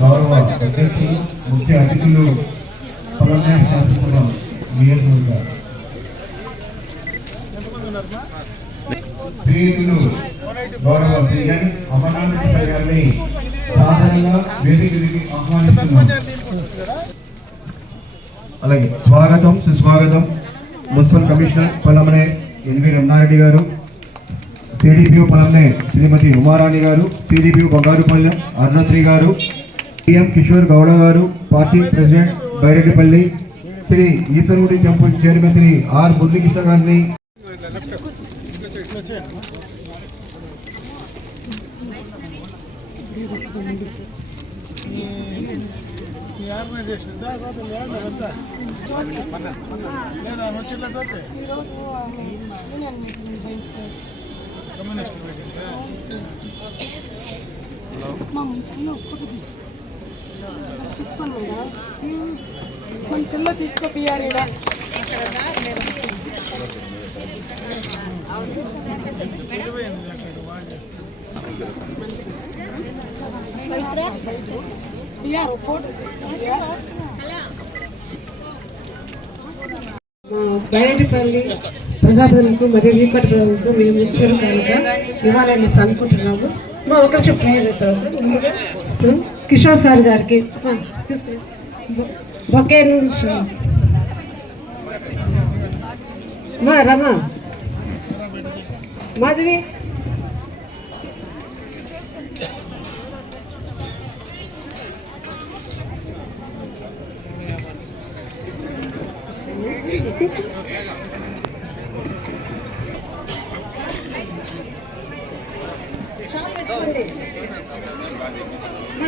గౌరవ అధ్యక్షులు ముఖ్య అతిథులు శ్రీయులు గౌరవ శ్రీ ఎన్ అమర్నాథ్ గారిని సాధారణంగా వేదికకి ఆహ్వానిస్తున్నాం. అలాగే స్వాగతం సుస్వాగతం మున్సిపల్ కమిషనర్ పొలమనే ఎన్వి రమణారెడ్డి గారు, సిడిపిఓ పొలమనే శ్రీమతి ఉమారాణి గారు, సిడిపిఓ బంగారుపల్లెం అరుణశ్రీ గారు, టిఎం కిషోర్ గౌడ గారు, పార్టీ ప్రెసిడెంట్ బైరెడ్డిపల్లి, శ్రీ ఈశ్వరుడి temple chairman Shri R Muralikrishna గారిని, మంచిలో తీసుకోపియాలి. బయటపల్లి ప్రజాప్రతినిధులకు మరియు వీకట్ ప్రజలకు మేము ఇచ్చారు కనుక ఇవ్వాలని అనుకుంటున్నాము. మా ఒక కిషోర్ సార్ గారికి బొకే మా రమ మాధవి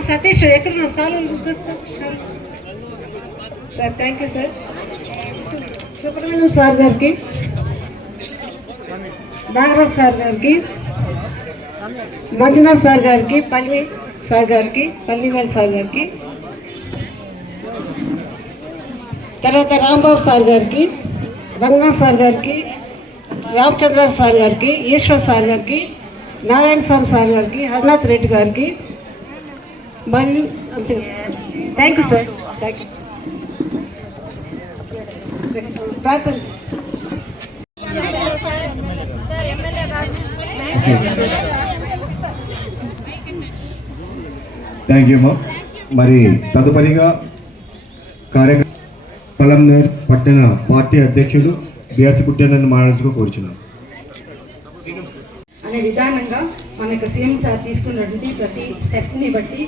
సతీష్ ఎక్కడ కాలు sir. Thank you sir. Subrahmanyam sir గారికి, నాగరాజ్ సార్ గారికి, మంజునాథ్ సార్ గారికి, పల్లి సార్ గారికి, పల్లివేల్ సార్ గారికి, తర్వాత రాంబాబు సార్ గారికి, రంగనాథ్ సార్ గారికి, రామచంద్ర సార్ గారికి, ఈశ్వర్ సార్ గారికి, నారాయణ స్వామి సార్ గారికి, హరినాథ్ రెడ్డి గారికి మరియు అంతే. Thank you sir. Thank you. ప్రార్థన. థ్యాంక్ యూ మా. మరి తదుపరిగా కార్యక్రమం పొలంనేర్ పట్టణ పార్టీ అధ్యక్షులు బిఆర్సి పుట్టినని మాట్లాడుతూ కోరుచున్నాను. అనే విధానంగా మన యొక్క సీఎం సార్ తీసుకున్నటువంటి ప్రతి స్టెప్ని బట్టి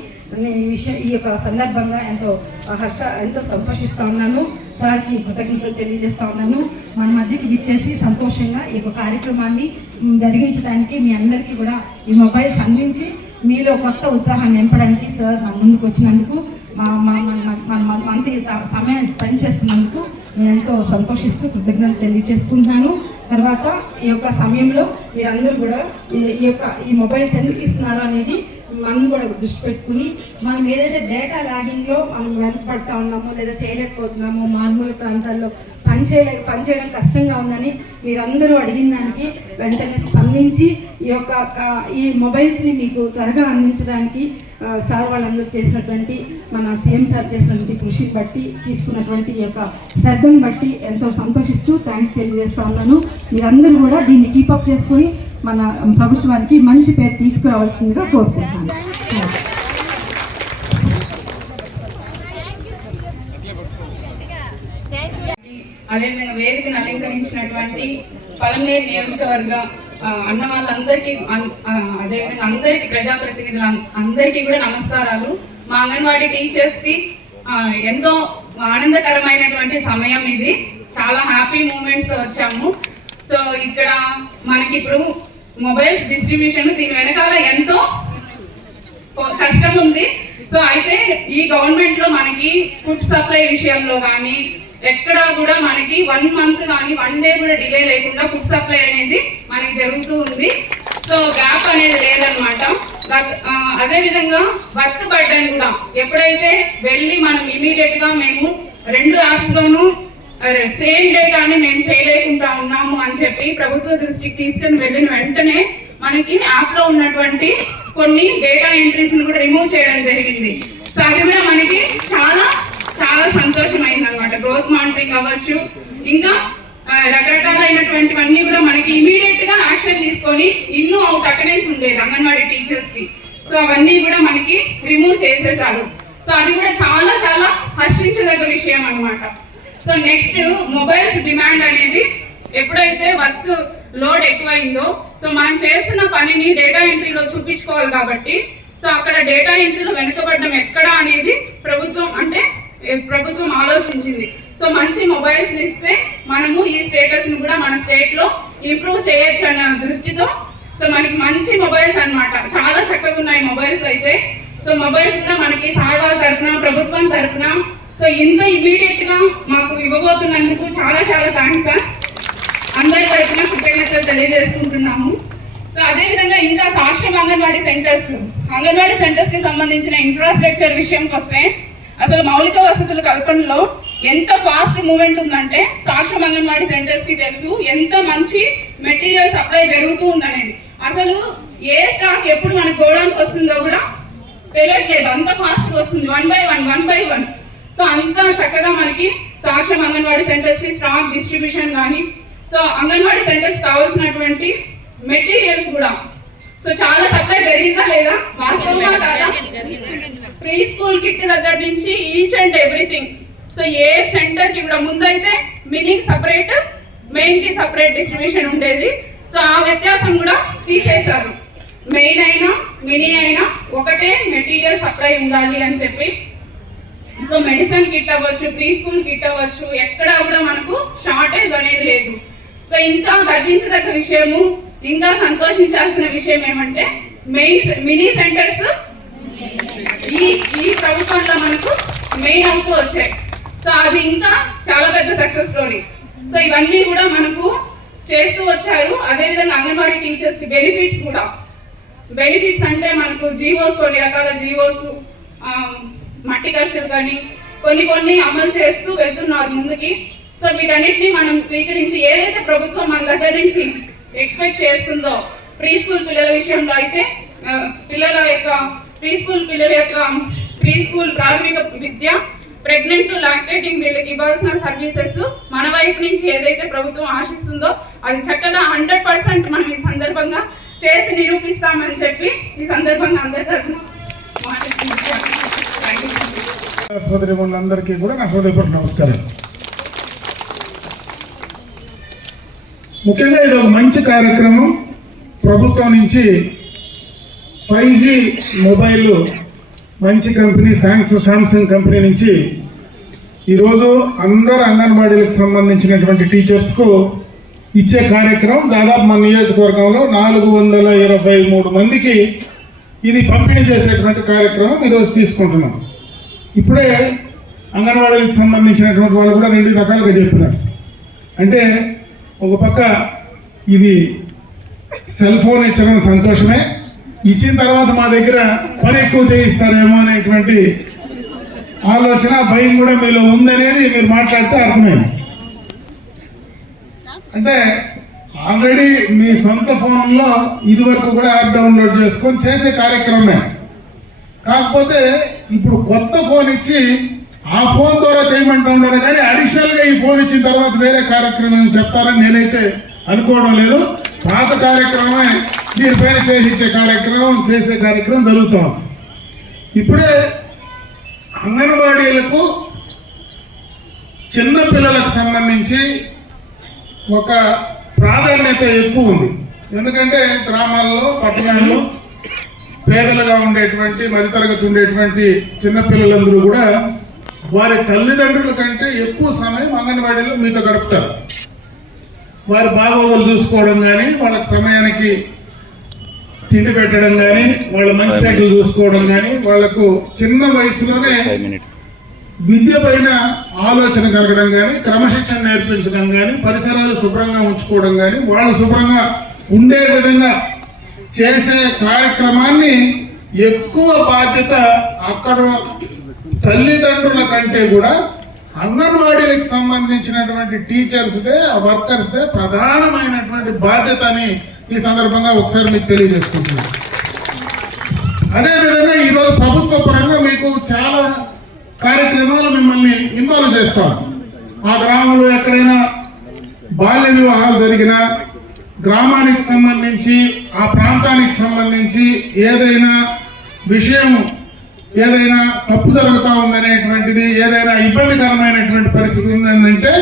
ఈ యొక్క సందర్భంగా ఎంతో సంతోషిస్తూ ఉన్నాను. సార్కి కృతజ్ఞతలు తెలియజేస్తూ ఉన్నాను. మన మధ్యకి విచ్చేసి సంతోషంగా ఈ యొక్క కార్యక్రమాన్ని జరిగించడానికి మీ అందరికీ కూడా ఈ మొబైల్స్ అందించి మీలో కొత్త ఉత్సాహాన్ని నింపడానికి సార్ మన ముందుకు వచ్చినందుకు, మంత్రి సమయాన్ని స్పెండ్ చేస్తున్నందుకు నేను ఎంతో సంతోషిస్తూ కృతజ్ఞతలు తెలియజేసుకుంటున్నాను. తర్వాత ఈ యొక్క సమయంలో మీరందరూ కూడా ఈ మొబైల్స్ ఎందుకు ఇస్తున్నారు అనేది మనం కూడా దృష్టి పెట్టుకుని, మనం ఏదైతే డేటా ల్యాగింగ్లో మనం వెనకబడతా ఉన్నామో లేదా చేయలేకపోతున్నామో, మారుమూల ప్రాంతాల్లో పనిచేయడం కష్టంగా ఉందని మీరందరూ అడిగిన దానికి వెంటనే స్పందించి ఈ మొబైల్స్ని మీకు త్వరగా అందించడానికి సార్ వాళ్ళందరూ చేసినటువంటి, మన సీఎం సార్ చేసినటువంటి కృషిని బట్టి, తీసుకున్నటువంటి ఈ యొక్క శ్రద్ధను బట్టి ఎంతో సంతోషిస్తూ థ్యాంక్స్ తెలియజేస్తా ఉన్నాను. మీరందరూ కూడా దీన్ని కీపప్ చేసుకుని మన ప్రభుత్వానికి మంచి పేరు తీసుకురావాల్సిందిగా కోరుకుంటున్నాను. అదేవిధంగా వేదికను అలంకరించినటువంటి పొలంనేరు నియోజకవర్గ అన్న వాళ్ళందరికీ, అదేవిధంగా అందరికీ ప్రజాప్రతినిధులు అందరికీ కూడా నమస్కారాలు. మా అంగన్వాడీ టీచర్స్కి ఎంతో ఆనందకరమైనటువంటి సమయం ఇది. చాలా హ్యాపీ మూమెంట్స్తో వచ్చాము. సో ఇక్కడ మనకి ఇప్పుడు మొబైల్స్ డిస్ట్రిబ్యూషన్, దీని వెనకాల ఎంతో కష్టం ఉంది. సో అయితే ఈ గవర్నమెంట్లో మనకి ఫుడ్ సప్లై విషయంలో కానీ ఎక్కడా కూడా మనకి 1 month కానీ 1 day కూడా డిలే లేకుండా ఫుడ్ సప్లై అనేది మనకి జరుగుతూ ఉంది. సో గ్యాప్ అనేది లేదనమాట. అదేవిధంగా వర్క్ బర్డెన్ కూడా ఎప్పుడైతే వెళ్ళి మనం ఇమీడియట్గా మేము 2 యాప్స్లోనూ సేమ్ డే కానీ మేము చేయలేకుండా ఉన్నాము అని చెప్పి ప్రభుత్వ దృష్టికి తీసుకుని వెళ్ళిన వెంటనే మనకి యాప్ లో ఉన్నటువంటి కొన్ని డేటా ఎంట్రీస్ ని కూడా రిమూవ్ చేయడం జరిగింది. సో అది కూడా మనకి చాలా చాలా సంతోషమైంది అనమాట. గ్రోత్ మానిటరింగ్ అవ్వచ్చు, ఇంకా రకరకాలైనటువంటివన్నీ కూడా మనకి ఇమీడియట్ గా యాక్షన్ తీసుకొని ఇన్నో అవుట్ అటెండెన్స్ ఉండేది అంగన్వాడీ టీచర్స్ కి. సో అవన్నీ కూడా మనకి రిమూవ్ చేసేసారు. సో అది కూడా చాలా చాలా హర్షించదగ్గ విషయం అనమాట. సో నెక్స్ట్ మొబైల్స్ డిమాండ్ అనేది ఎప్పుడైతే వర్క్ లోడ్ ఎక్కువైందో, సో మనం చేస్తున్న పనిని డేటా ఎంట్రీలో చూపించుకోవాలి కాబట్టి, సో అక్కడ డేటా ఎంట్రీలో వెనుకబడడం ఎక్కడ అనేది ప్రభుత్వం ఆలోచించింది. సో మంచి మొబైల్స్ ఇస్తే మనము ఈ స్టేటస్ ని కూడా మన స్టేట్ లో ఇంప్రూవ్ చేయొచ్చు అన్న దృష్టితో సో మనకి మంచి మొబైల్స్ అన్నమాట. చాలా చక్కగా ఉన్నాయి మొబైల్స్ అయితే. సో మొబైల్స్ కూడా మనకి సార్వాల తరఫున, ప్రభుత్వం తరఫున సో ఇంత ఇమీడియట్ గా మాకు ఇవ్వబోతున్నందుకు చాలా చాలా థ్యాంక్స్ సార్. అందరి తరఫున కృతజ్ఞతలు తెలియజేసుకుంటున్నాము. సో అదేవిధంగా ఇంకా సాక్ష్యం అంగన్వాడీ సెంటర్స్ కి సంబంధించిన ఇన్ఫ్రాస్ట్రక్చర్ విషయంకి వస్తే, అసలు మౌలిక వసతుల కల్పనలో ఎంత ఫాస్ట్ మూవ్మెంట్ ఉందంటే సాక్ష్యం అంగన్వాడీ సెంటర్స్ కి తెలుసు ఎంత మంచి మెటీరియల్ సప్లై జరుగుతూ ఉందనేది. అసలు ఏ స్టాక్ ఎప్పుడు మన గోడౌన్కి వస్తుందో కూడా తెలియట్లేదు, అంత ఫాస్ట్ వస్తుంది, వన్ బై వన్. సో అంత చక్కగా మనకి సాక్ష్యం అంగన్వాడీ సెంటర్స్ కి స్టాక్ డిస్ట్రిబ్యూషన్ కానీ, సో అంగన్వాడీ సెంటర్స్ కావాల్సినటువంటి మెటీరియల్స్ కూడా సో చాలా సప్లై జరిగిందా లేదా, వాస్తవంగా కాదా? ప్రీ స్కూల్ కిట్ దగ్గర నుంచి each and everything. So A centre కి కూడా ముందైతే మినీకి సపరేట్, మెయిన్ కి సపరేట్ డిస్ట్రిబ్యూషన్ ఉండేది. సో ఆ వ్యత్యాసం కూడా తీసేశారు. మెయిన్ అయినా మినీ అయినా ఒకటే మెటీరియల్ సప్లై ఉండాలి అని చెప్పి. సో మెడిసిన్ కిట్ అవ్వచ్చు, ప్రీ స్కూల్ కిట్ అవ్వచ్చు, ఎక్కడా కూడా మనకు షార్టేజ్ అనేది లేదు. సో ఇంకా గర్వించదగ్గ విషయము, ఇంకా సంతోషించాల్సిన విషయం ఏమంటే మినీ సెంటర్స్ ఈ ప్రభుత్వంలో మనకు మెయిన్ అవుతూ వచ్చాయి. సో అది ఇంకా చాలా పెద్ద సక్సెస్ స్టోరీ. సో ఇవన్నీ కూడా మనకు చేస్తూ వచ్చారు. అదేవిధంగా అంగన్వాడీ టీచర్స్ కి బెనిఫిట్స్ అంటే మనకు జీవోస్, కొన్ని రకాల జీవోస్, మట్టి ఖర్చులు కానీ కొన్ని అమలు చేస్తూ వెళ్తున్నారు ముందుకి. సో వీటన్నిటిని మనం స్వీకరించి ఏదైతే ప్రభుత్వం మన దగ్గర నుంచి ఎక్స్పెక్ట్ చేస్తుందో, ప్రీ స్కూల్ పిల్లల విషయంలో అయితే ప్రీ స్కూల్ ప్రాథమిక విద్య, ప్రెగ్నెంట్ లాక్టేటింగ్ వీళ్ళకి ఇవ్వాల్సిన సర్వీసెస్ మన వైపు నుంచి ఏదైతే ప్రభుత్వం ఆశిస్తుందో అది చక్కగా 100% మనం ఈ సందర్భంగా చేసి నిరూపిస్తామని చెప్పి ఈ సందర్భంగా అందరి తరఫున సోదరిమణులందరికీ కూడా నా హృదయపూర్వక నమస్కారం. ముఖ్యంగా ఇది ఒక మంచి కార్యక్రమం. ప్రభుత్వం నుంచి 5G మొబైల్ మంచి కంపెనీ శాంసంగ్ కంపెనీ నుంచి ఈరోజు అందరు అంగన్వాడీలకు సంబంధించినటువంటి టీచర్స్కు ఇచ్చే కార్యక్రమం దాదాపు మన నియోజకవర్గంలో 423 మందికి ఇది పంపిణీ చేసేటువంటి కార్యక్రమం ఈరోజు తీసుకుంటున్నాం. ఇప్పుడే అంగన్వాడీలకు సంబంధించినటువంటి వాళ్ళు కూడా 2 రకాలుగా చెప్పినారు. అంటే ఒక పక్క ఇది సెల్ ఫోన్ ఇచ్చడం సంతోషమే, ఇచ్చిన తర్వాత మా దగ్గర పని ఎక్కువ చేయిస్తారేమో అనేటువంటి ఆలోచన, భయం కూడా మీలో ఉందనేది మీరు మాట్లాడితే అర్థమైంది. అంటే ఆల్రెడీ మీ సొంత ఫోన్లో ఇదివరకు కూడా యాప్ డౌన్లోడ్ చేసుకొని చేసే కార్యక్రమమే. కాకపోతే ఇప్పుడు కొత్త ఫోన్ ఇచ్చి ఆ ఫోన్ ద్వారా చేయమంటూ ఉండరు, కానీ అడిషనల్గా ఈ ఫోన్ ఇచ్చిన తర్వాత వేరే కార్యక్రమం చెప్తారని నేనైతే అనుకోవడం లేదు. పాత కార్యక్రమమే దీనిపైన చేసే కార్యక్రమం జరుగుతాం. ఇప్పుడే అంగన్వాడీలకు చిన్న పిల్లలకు సంబంధించి ఒక ప్రాధాన్యత ఎక్కువ ఉంది. ఎందుకంటే గ్రామాల్లో, పట్టణాల్లో పేదలుగా ఉండేటువంటి, మధ్యతరగతి ఉండేటువంటి చిన్నపిల్లలందరూ కూడా వారి తల్లిదండ్రుల కంటే ఎక్కువ సమయం అంగన్వాడీలో మీతో గడుపుతారు. వారి బాగోగులు చూసుకోవడం కానీ, వాళ్ళకి సమయానికి తిండి పెట్టడం కానీ, వాళ్ళ మంచి చెడ్డలు చూసుకోవడం కానీ, వాళ్లకు చిన్న వయసులోనే విద్య పైన ఆలోచన కలగడం కానీ, క్రమశిక్షణ నేర్పించడం కానీ, పరిసరాలు శుభ్రంగా ఉంచుకోవడం కానీ, వాళ్ళు శుభ్రంగా ఉండే విధంగా చేసే కార్యక్రమాన్ని ఎక్కువ బాధ్యత అక్కడ తల్లిదండ్రుల కంటే కూడా అంగన్వాడీలకు సంబంధించినటువంటి టీచర్స్దే, వర్కర్స్దే ప్రధానమైనటువంటి బాధ్యత అని ఈ సందర్భంగా ఒకసారి మీకు తెలియజేసుకుంటున్నాను. అదేవిధంగా ఈరోజు ప్రభుత్వ పరంగా మీకు చాలా కార్యక్రమాలు మిమ్మల్ని ఇన్వాల్వ్ చేస్తాం. ఆ గ్రామంలో ఎక్కడైనా బాల్య వివాహాలు జరిగినా, గ్రామానికి సంబంధించి ఆ ప్రాంతానికి సంబంధించి ఏదైనా విషయం, ఏదైనా తప్పు జరుగుతూ ఉందనేటువంటిది, ఏదైనా ఇబ్బందికరమైనటువంటి పరిస్థితి ఉందంటే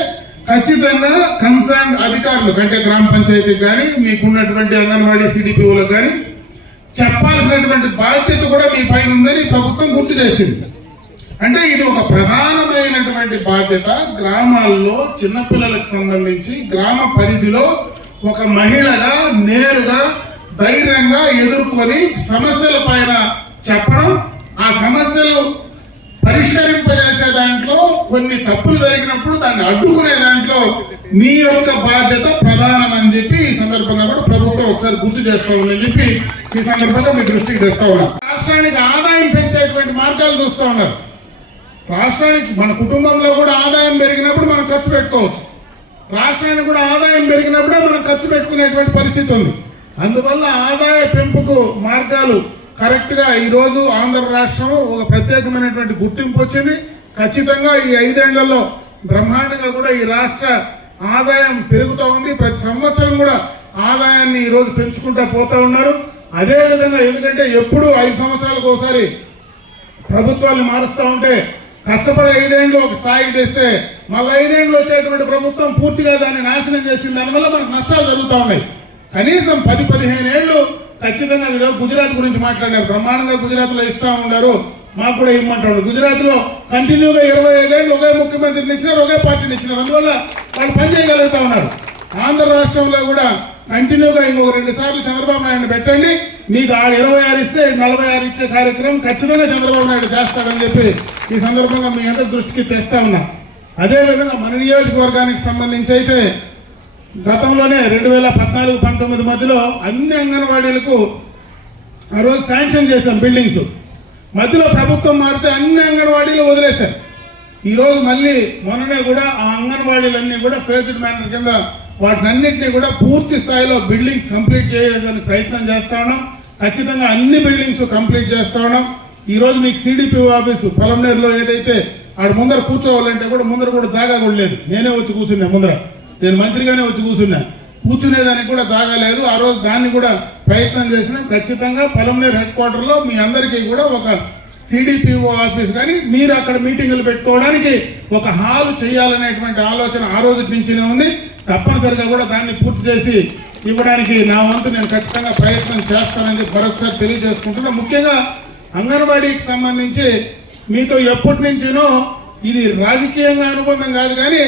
ఖచ్చితంగా కన్సర్న్ అధికారులు అంటే గ్రామ పంచాయతీకి కానీ, మీకున్నటువంటి అంగన్వాడీ సిడిపిఓలకు కానీ చెప్పాల్సినటువంటి బాధ్యత కూడా మీ పైన ఉందని ప్రభుత్వం గుర్తు చేసింది. అంటే ఇది ఒక ప్రధానమైనటువంటి బాధ్యత. గ్రామాల్లో చిన్నపిల్లలకు సంబంధించి గ్రామ పరిధిలో ఒక మహిళగా నేరుగా ధైర్యంగా ఎదుర్కొని సమస్యల పైన చెప్పడం, ఆ సమస్యలు పరిష్కరింపజేసే దాంట్లో కొన్ని తప్పులు జరిగినప్పుడు దాన్ని అడ్డుకునే దాంట్లో మీ యొక్క బాధ్యత ప్రధానం అని చెప్పి ఈ సందర్భంగా కూడా ప్రభుత్వం ఒకసారి గుర్తు చేస్తా ఉందని చెప్పి ఈ సందర్భంగా మీ దృష్టికి తెస్తా ఉన్నారు. రాష్ట్రానికి ఆదాయం పెంచేటువంటి మార్గాలు చూస్తూ ఉన్నారు. రాష్ట్రానికి మన కుటుంబంలో కూడా ఆదాయం పెరిగినప్పుడు మనం ఖర్చు పెట్టుకోవచ్చు. రాష్ట్రానికి కూడా ఆదాయం పెరిగినప్పుడే మనం ఖర్చు పెట్టుకునేటువంటి పరిస్థితి ఉంది. అందువల్ల ఆదాయ పెంపుకు మార్గాలు కరెక్ట్గా ఈరోజు ఆంధ్ర రాష్ట్రం ఒక ప్రత్యేకమైనటువంటి గుర్తింపు వచ్చింది. ఖచ్చితంగా ఈ 5 ఏళ్లలో బ్రహ్మాండంగా కూడా ఈ రాష్ట్ర ఆదాయం పెరుగుతూ ఉంది. ప్రతి సంవత్సరం కూడా ఆదాయాన్ని ఈరోజు పెంచుకుంటూ పోతూ ఉన్నారు. అదేవిధంగా ఎందుకంటే ఎప్పుడు 5 సంవత్సరాలకు ఒకసారి ప్రభుత్వాలు మారుస్తూ ఉంటే కష్టపడి 5 ఏళ్ళు ఒక స్థాయికి తెస్తే మళ్ళీ 5 ఏళ్ళు వచ్చేటువంటి ప్రభుత్వం పూర్తిగా దాన్ని నాశనం చేసింది. దానివల్ల మనకు నష్టాలు జరుగుతూ ఉన్నాయి. కనీసం 10-15 ఏళ్ళు ఖచ్చితంగా ఈరోజు గుజరాత్ గురించి మాట్లాడారు. బ్రహ్మాండంగా గుజరాత్లో ఇస్తూ ఉన్నారు, మాకు కూడా ఇమ్మంటారు. గుజరాత్లో కంటిన్యూగా 25 ఏళ్ళు ఒకే ముఖ్యమంత్రిని ఇచ్చినారు, ఒకే పార్టీని ఇచ్చినారు. అందువల్ల వాళ్ళు పనిచేయగలుగుతా ఉన్నారు. ఆంధ్ర రాష్ట్రంలో కూడా కంటిన్యూగా ఇంకొక 2 సార్లు చంద్రబాబు నాయుడు పెట్టండి, మీకు 26 ఇస్తే 46 ఇచ్చే కార్యక్రమం ఖచ్చితంగా చంద్రబాబు నాయుడు చేస్తాడని చెప్పి ఈ సందర్భంగా మీ అందరి దృష్టికి తెస్తా ఉన్నా. అదేవిధంగా మన నియోజకవర్గానికి సంబంధించి అయితే గతంలోనే 2014-19 మధ్యలో అన్ని అంగన్వాడీలకు ఆ రోజు శాంక్షన్ చేశాం బిల్డింగ్స్. మధ్యలో ప్రభుత్వం మారితే అన్ని అంగన్వాడీలు వదిలేశారు. ఈరోజు మళ్ళీ మొన్ననే కూడా ఆ అంగన్వాడీలన్నీ కూడా ఫేజ్డ్ మేనర్ కింద వాటినన్నింటినీ కూడా పూర్తి స్థాయిలో బిల్డింగ్స్ కంప్లీట్ చేయడానికి ప్రయత్నం చేస్తా ఉన్నాం. ఖచ్చితంగా అన్ని బిల్డింగ్స్ కంప్లీట్ చేస్తా ఉన్నాం. ఈరోజు మీకు సిడిపిఓ ఆఫీసు పొలంనేరులో ఏదైతే ఆడ ముందర కూర్చోవాలంటే కూడా ముందర కూడా జాగా కూడా లేదు. నేనే వచ్చి కూర్చున్నా ముందర, నేను మంత్రిగానే వచ్చి కూర్చున్నా. కూర్చునేదానికి కూడా జాగా లేదు. ఆ రోజు దాన్ని కూడా ప్రయత్నం చేసినాం. ఖచ్చితంగా పొలంనేరు హెడ్ క్వార్టర్లో మీ అందరికీ కూడా ఒక సిడిపిఓ ఆఫీస్ కానీ మీరు అక్కడ మీటింగులు పెట్టుకోవడానికి ఒక హాల్ చేయాలనేటువంటి ఆలోచన ఆ రోజు నుంచినే ఉంది. తప్పనిసరిగా కూడా దాన్ని పూర్తి చేసి ఇవ్వడానికి నా వంతు నేను ఖచ్చితంగా ప్రయత్నం చేస్తానని మరొకసారి తెలియజేసుకుంటున్నా. ముఖ్యంగా అంగన్వాడీకి సంబంధించి మీతో ఎప్పటి నుంచినో ఇది రాజకీయంగా అనుబంధం కాదు, కానీ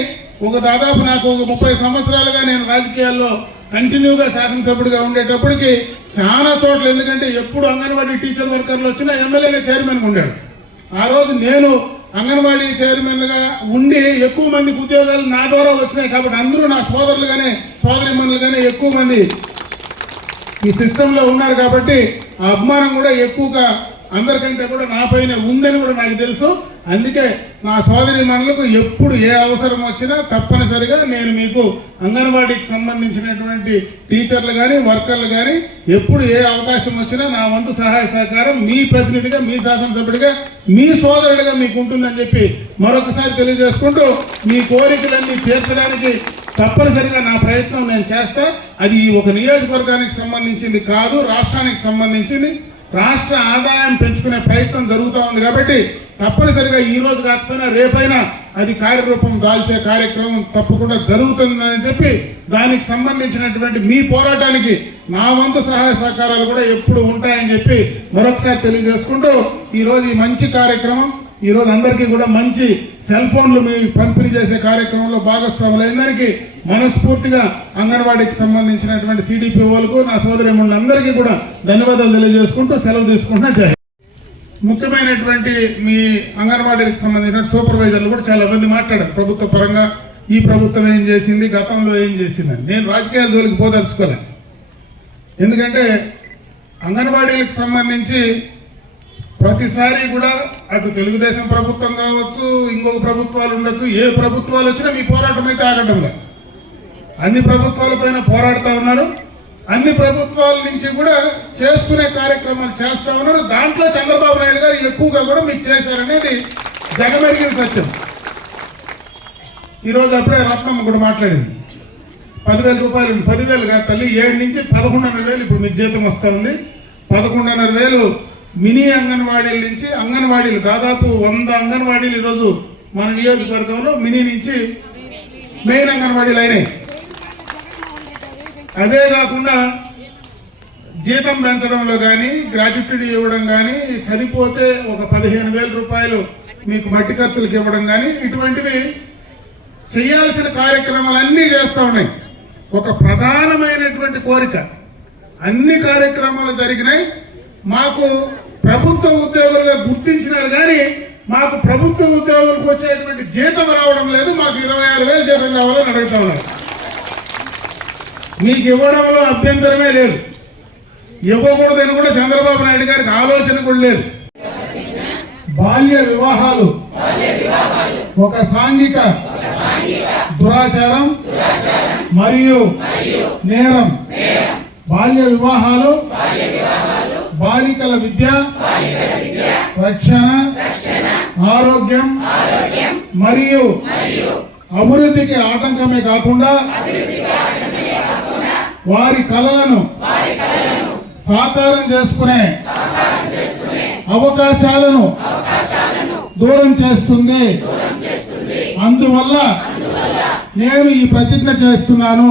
ఒక దాదాపు నాకు ఒక 30 సంవత్సరాలుగా నేను రాజకీయాల్లో కంటిన్యూగా శాసనసభ్యుడిగా ఉండేటప్పటికి చాలా చోట్ల, ఎందుకంటే ఎప్పుడు అంగన్వాడీ టీచర్ వర్కర్లు వచ్చినా ఎమ్మెల్యేనే చైర్మన్గా ఉండాడు. ఆ రోజు నేను అంగన్వాడీ చైర్మన్గా ఉండి ఎక్కువ మందికి ఉద్యోగాలు నా ద్వారా వచ్చినాయి కాబట్టి అందరూ నా సోదరులుగానే సోదరిమణులుగానే ఎక్కువ మంది ఈ సిస్టంలో ఉన్నారు కాబట్టి ఆ అభిమానం కూడా ఎక్కువగా అందరికంటే కూడా నా పైన ఉందని కూడా నాకు తెలుసు. అందుకే నా సోదరిమణులకు ఎప్పుడు ఏ అవసరం వచ్చినా తప్పనిసరిగా నేను మీకు అంగన్వాడీకి సంబంధించినటువంటి టీచర్లు కానీ వర్కర్లు కానీ ఎప్పుడు ఏ అవకాశం వచ్చినా నా వంతు సహాయ సహకారం మీ ప్రతినిధిగా, మీ శాసనసభ్యుడిగా, మీ సోదరుడిగా మీకు ఉంటుందని చెప్పి మరొకసారి తెలియజేసుకుంటూ మీ కోరికలన్నీ తీర్చడానికి తప్పనిసరిగా నా ప్రయత్నం నేను చేస్తా. అది ఒక నియోజకవర్గానికి సంబంధించింది కాదు, రాష్ట్రానికి సంబంధించింది. రాష్ట్ర ఆదాయం పెంచుకునే ప్రయత్నం జరుగుతూ ఉంది కాబట్టి తప్పనిసరిగా ఈ రోజు కాకపోయినా రేపైనా అది కార్యరూపం దాల్చే కార్యక్రమం తప్పకుండా జరుగుతుందని చెప్పి దానికి సంబంధించినటువంటి మీ పోరాటానికి నా వంతు సహాయ సహకారాలు కూడా ఎప్పుడు ఉంటాయని చెప్పి మరొకసారి తెలియజేసుకుంటూ ఈరోజు ఈ మంచి కార్యక్రమం, ఈరోజు అందరికీ కూడా మంచి సెల్ ఫోన్లు మీ పంపిణీ చేసే కార్యక్రమంలో భాగస్వాములైనందరికీ మనస్ఫూర్తిగా అంగన్వాడీకి సంబంధించినటువంటి సిడిపిఓలకు నా సోదరిమణులందరికీ కూడా ధన్యవాదాలు తెలియజేసుకుంటూ సెలవు తీసుకుంటున్నా. జై హింద్. ముఖ్యమైనటువంటి మీ అంగన్వాడీకి సంబంధించిన సూపర్వైజర్లు కూడా చాలా మంది మాట్లాడారు ప్రభుత్వ పరంగా, ఈ ప్రభుత్వం ఏం చేసింది, గతంలో ఏం చేసిందని. నేను రాజకీయాల జోలికి పోదలుచుకోలే. ఎందుకంటే అంగన్వాడీలకు సంబంధించి ప్రతిసారి కూడా అటు తెలుగుదేశం ప్రభుత్వం కావచ్చు, ఇంకొక ప్రభుత్వాలు ఉండొచ్చు, ఏ ప్రభుత్వాలు వచ్చినా మీ పోరాటం అయితే ఆగటం లేదు. అన్ని ప్రభుత్వాల పైన పోరాడుతూ ఉన్నారు. అన్ని ప్రభుత్వాల నుంచి కూడా చేసుకునే కార్యక్రమాలు చేస్తా ఉన్నారు. దాంట్లో చంద్రబాబు నాయుడు గారు ఎక్కువగా కూడా మీకు చేశారనేది జగమెరిగిన సత్యం. ఈరోజు అప్పుడే రత్నమ్మ కూడా మాట్లాడింది. 10,000 రూపాయలు, 10,000 కాదు తల్లి, 7 నుంచి 11,500 ఇప్పుడు మీకు జీతం వస్తూ ఉంది. 11,500 మినీ అంగన్వాడీల నుంచి, అంగన్వాడీలు దాదాపు 100 అంగన్వాడీలు ఈరోజు మన నియోజకవర్గంలో మినీ నుంచి మెయిన్ అంగన్వాడీలు అయినాయి. అదే కాకుండా జీతం పెంచడంలో కానీ, గ్రాట్యుటీ ఇవ్వడం కానీ, చనిపోతే ఒక 15,000 రూపాయలు మీకు మట్టి ఖర్చులకు ఇవ్వడం కానీ, ఇటువంటివి చేయాల్సిన కార్యక్రమాలన్నీ చేస్తూ ఉన్నాయి. ఒక ప్రధానమైనటువంటి కోరిక, అన్ని కార్యక్రమాలు జరిగినాయి. మాకు ప్రభుత్వ ఉద్యోగులుగా గుర్తించినారు కానీ మాకు ప్రభుత్వ ఉద్యోగులకు వచ్చేటువంటి జీతం రావడం లేదు. మాకు 26,000 జీతం కావాలని అడుగుతా ఉన్నారు. మీకు ఇవ్వడంలో అభ్యంతరమే లేదు, ఇవ్వకూడదని కూడా చంద్రబాబు నాయుడు గారికి ఆలోచన కూడా లేదు. బాల్య వివాహాలు ఒక సాంఘిక దురాచారం మరియు నేరం. బాల్య వివాహాలు బాలికల విద్య, రక్షణ, ఆరోగ్యం మరియు అభివృద్ధికి ఆటంకమే కాకుండా వారి కలలను సాకారం చేసుకునే అవకాశాలను దూరం చేస్తుంది. అందువల్ల నేను ఈ ప్రతిజ్ఞ చేస్తున్నాను.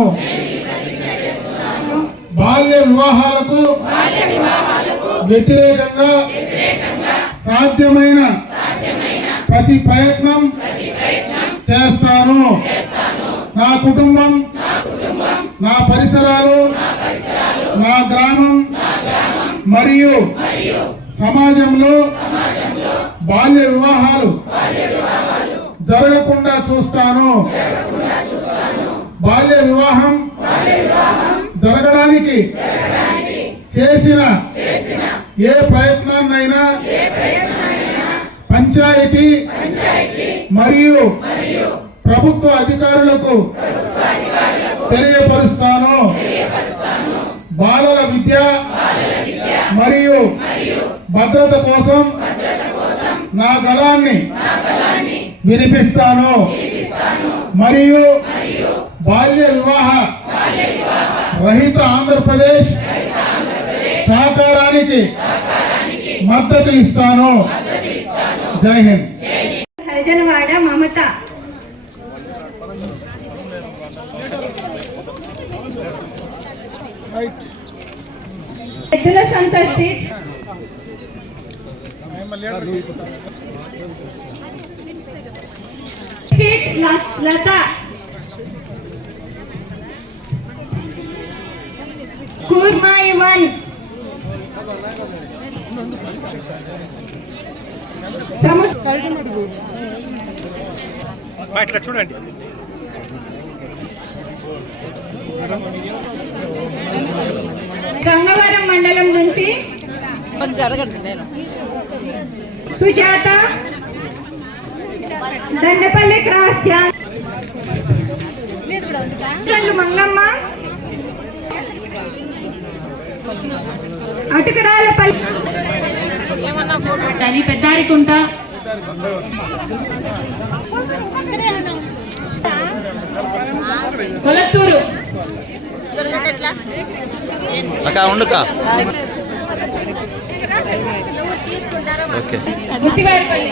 బాల్య వివాహాలకు వ్యతిరేకంగా సాధ్యమైన ప్రతి ప్రయత్నం చేస్తాను. నా కుటుంబం, నా పరిసరాలు, నా గ్రామం మరియు సమాజంలో బాల్య వివాహాలు జరగకుండా చూస్తాను. బాల్య వివాహం జరగడానికి చేసిన ఏ ప్రయత్నాన్నైనా పంచాయతీ మరియు ప్రభుత్వ అధికారులకు తెలియపరుస్తాను. బాలల విద్య మరియు భద్రత కోసం నా గళాన్ని వినిపిస్తాను మరియు బాల్య వివాహ రహిత ఆంధ్రప్రదేశ్ సహకారానికి మద్దతు ఇస్తాను. జై హింద్. హరిజనవాడ మమత. ఎద్దుల సంతృష్టి లత. కూర్మా ఇవన్. ఇట్లా చూడండి. గంగవరం మండలం నుంచి సుజాత. దండపల్లి క్రాస్ మంగమ్మ. అటుకరాలపల్లి పెద్దారికుంట. కొలత్తూరు. ఓకే. గుత్తివారిపల్లి.